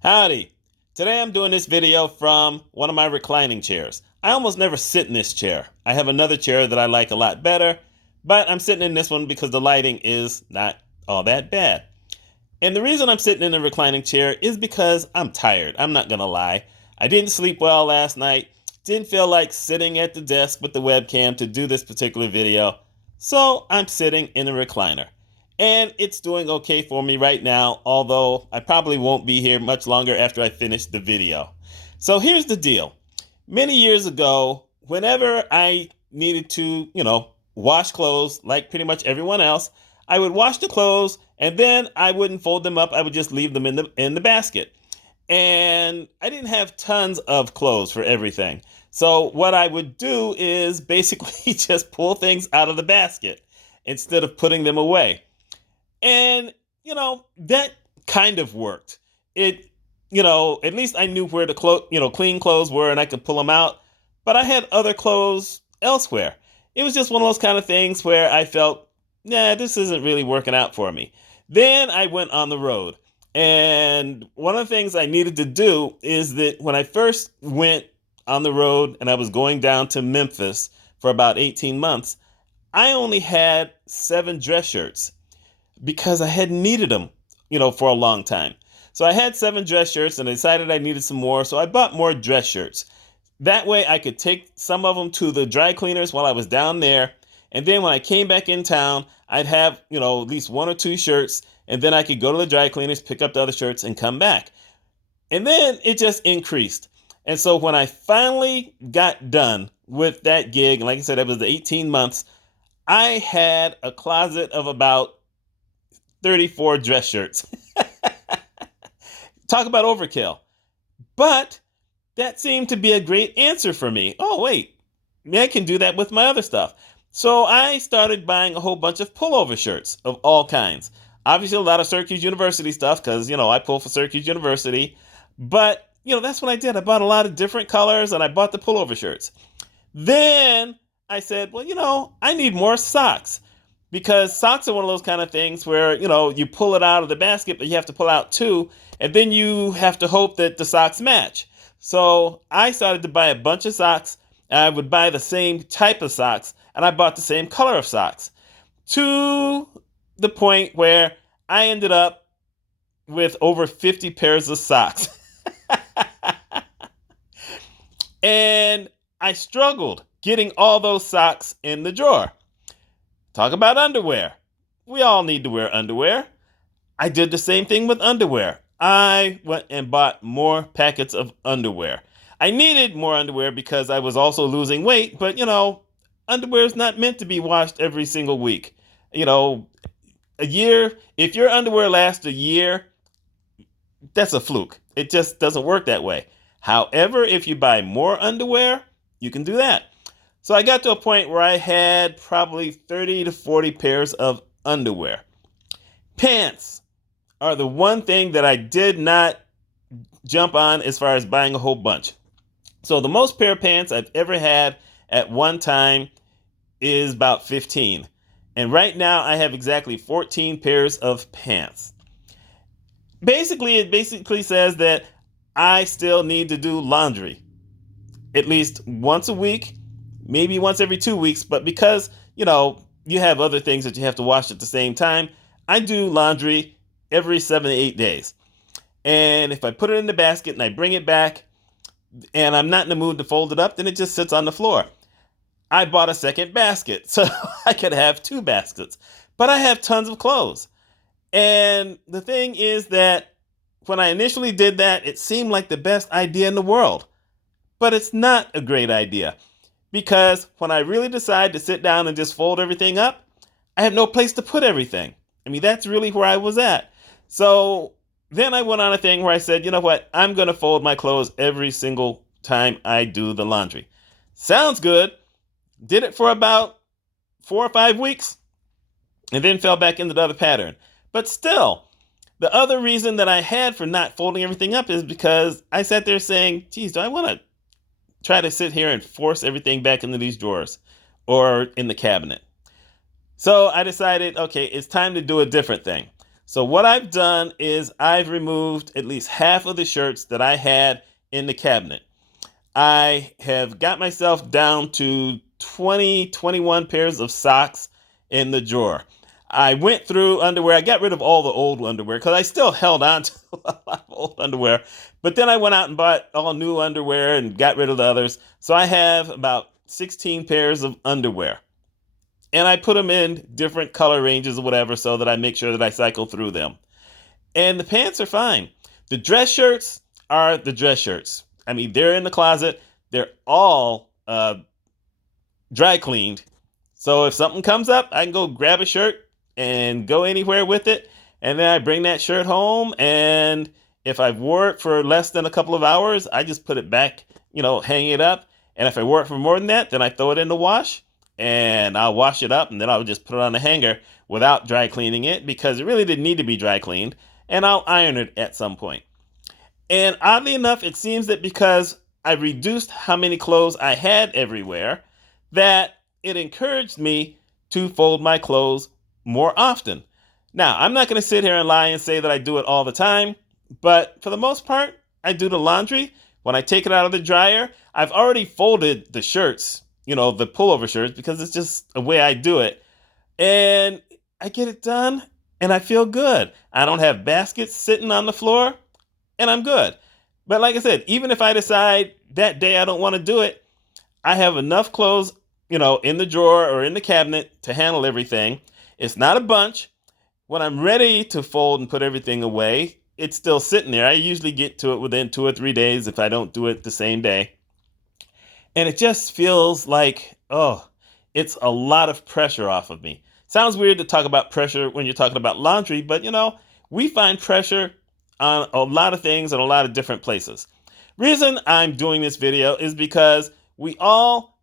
Howdy! Today I'm doing this video from one of my reclining chairs. I almost never sit in this chair. I have another chair that I like a lot better, but I'm sitting in this one because the lighting is not all that bad. And the reason I'm sitting in a reclining chair is because I'm tired. I'm not gonna lie. I didn't sleep well last night. Didn't feel like sitting at the desk with the webcam to do this particular video. So I'm sitting in a recliner. And it's doing okay for me right now, although I probably won't be here much longer after I finish the video. So here's the deal. Many years ago, whenever I needed to, wash clothes like pretty much everyone else, I would wash the clothes and then I wouldn't fold them up. I would just leave them in the basket. And I didn't have tons of clothes for everything. So what I would do is basically just pull things out of the basket instead of putting them away. And, that kind of worked. At least I knew where the clean clothes were and I could pull them out. But I had other clothes elsewhere. It was just one of those kind of things where I felt, nah, this isn't really working out for me. Then I went on the road. And one of the things I needed to do is that when I first went on the road and I was going down to Memphis for about 18 months, I only had 7 dress shirts because I hadn't needed them, for a long time. So I had 7 dress shirts and I decided I needed some more. So I bought more dress shirts. That way I could take some of them to the dry cleaners while I was down there. And then when I came back in town, I'd have, at least 1 or 2 shirts. And then I could go to the dry cleaners, pick up the other shirts and come back. And then it just increased. And so when I finally got done with that gig, and like I said, it was the 18 months, I had a closet of about 34 dress shirts. Talk about overkill. But that seemed to be a great answer for me. Oh, wait, I can do that with my other stuff. So I started buying a whole bunch of pullover shirts of all kinds. Obviously, a lot of Syracuse University stuff because, I pull for Syracuse University. But, that's what I did. I bought a lot of different colors and I bought the pullover shirts. Then I said, well, I need more socks. Because socks are one of those kind of things where, you pull it out of the basket, but you have to pull out 2, and then you have to hope that the socks match. So I started to buy a bunch of socks, and I would buy the same type of socks, and I bought the same color of socks. To the point where I ended up with over 50 pairs of socks. And I struggled getting all those socks in the drawer. Talk about underwear. We all need to wear underwear. I did the same thing with underwear. I went and bought more packets of underwear. I needed more underwear because I was also losing weight, but underwear is not meant to be washed every single week. A year, if your underwear lasts a year, that's a fluke. It just doesn't work that way. However, if you buy more underwear, you can do that. So I got to a point where I had probably 30 to 40 pairs of underwear. Pants are the one thing that I did not jump on as far as buying a whole bunch. So the most pair of pants I've ever had at one time is about 15. And right now I have exactly 14 pairs of pants. It says that I still need to do laundry at least once a week, maybe once every 2 weeks. But because, you have other things that you have to wash at the same time, I do laundry every 7 to 8 days. And if I put it in the basket and I bring it back and I'm not in the mood to fold it up, then it just sits on the floor. I bought a second basket so I could have 2 baskets. But I have tons of clothes. And the thing is that when I initially did that, it seemed like the best idea in the world. But it's not a great idea. Because when I really decide to sit down and just fold everything up, I have no place to put everything. I mean, that's really where I was at. So then I went on a thing where I said, you know what? I'm going to fold my clothes every single time I do the laundry. Sounds good. Did it for about 4 or 5 weeks and then fell back into the other pattern. But still, the other reason that I had for not folding everything up is because I sat there saying, geez, do I want to try to sit here and force everything back into these drawers or in the cabinet? So I decided, okay, it's time to do a different thing. So what I've done is I've removed at least half of the shirts that I had in the cabinet. I have got myself down to 20, 21 pairs of socks in the drawer. I went through underwear. I got rid of all the old underwear because I still held on to a lot of old underwear. But then I went out and bought all new underwear and got rid of the others. So I have about 16 pairs of underwear. And I put them in different color ranges or whatever so that I make sure that I cycle through them. And the pants are fine. The dress shirts are the dress shirts. I mean, they're in the closet. They're all dry cleaned. So if something comes up, I can go grab a shirt and go anywhere with it. And then I bring that shirt home. And if I've wore it for less than a couple of hours, I just put it back, hang it up. And if I wore it for more than that, then I throw it in the wash and I'll wash it up. And then I'll just put it on the hanger without dry cleaning it because it really didn't need to be dry cleaned. And I'll iron it at some point. And oddly enough, it seems that because I reduced how many clothes I had everywhere, that it encouraged me to fold my clothes more often. Now, I'm not going to sit here and lie and say that I do it all the time, but for the most part, I do the laundry. When I take it out of the dryer, I've already folded the shirts, the pullover shirts, because it's just a way I do it. And I get it done and I feel good. I don't have baskets sitting on the floor and I'm good. But like I said, even if I decide that day I don't want to do it, I have enough clothes, in the drawer or in the cabinet to handle everything. It's not a bunch. When I'm ready to fold and put everything away, it's still sitting there. I usually get to it within 2 or 3 days if I don't do it the same day. And it just feels like, it's a lot of pressure off of me. Sounds weird to talk about pressure when you're talking about laundry, but we find pressure on a lot of things in a lot of different places. Reason I'm doing this video is because we all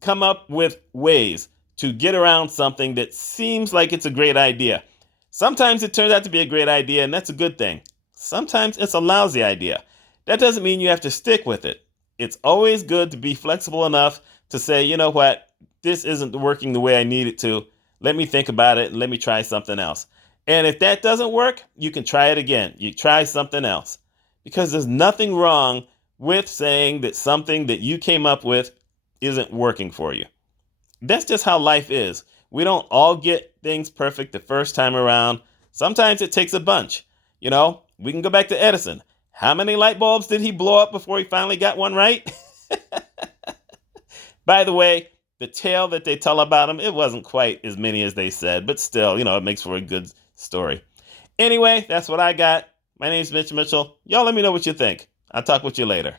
come up with ways to get around something that seems like it's a great idea. Sometimes it turns out to be a great idea, and that's a good thing. Sometimes it's a lousy idea. That doesn't mean you have to stick with it. It's always good to be flexible enough to say, you know what, this isn't working the way I need it to. Let me think about it and let me try something else. And if that doesn't work, you can try it again. You try something else. Because there's nothing wrong with saying that something that you came up with isn't working for you. That's just how life is. We don't all get things perfect the first time around. Sometimes it takes a bunch. We can go back to Edison. How many light bulbs did he blow up before he finally got one right? By the way, the tale that they tell about him, it wasn't quite as many as they said, but still, it makes for a good story. Anyway, that's what I got. My name's Mitch Mitchell. Y'all let me know what you think. I'll talk with you later.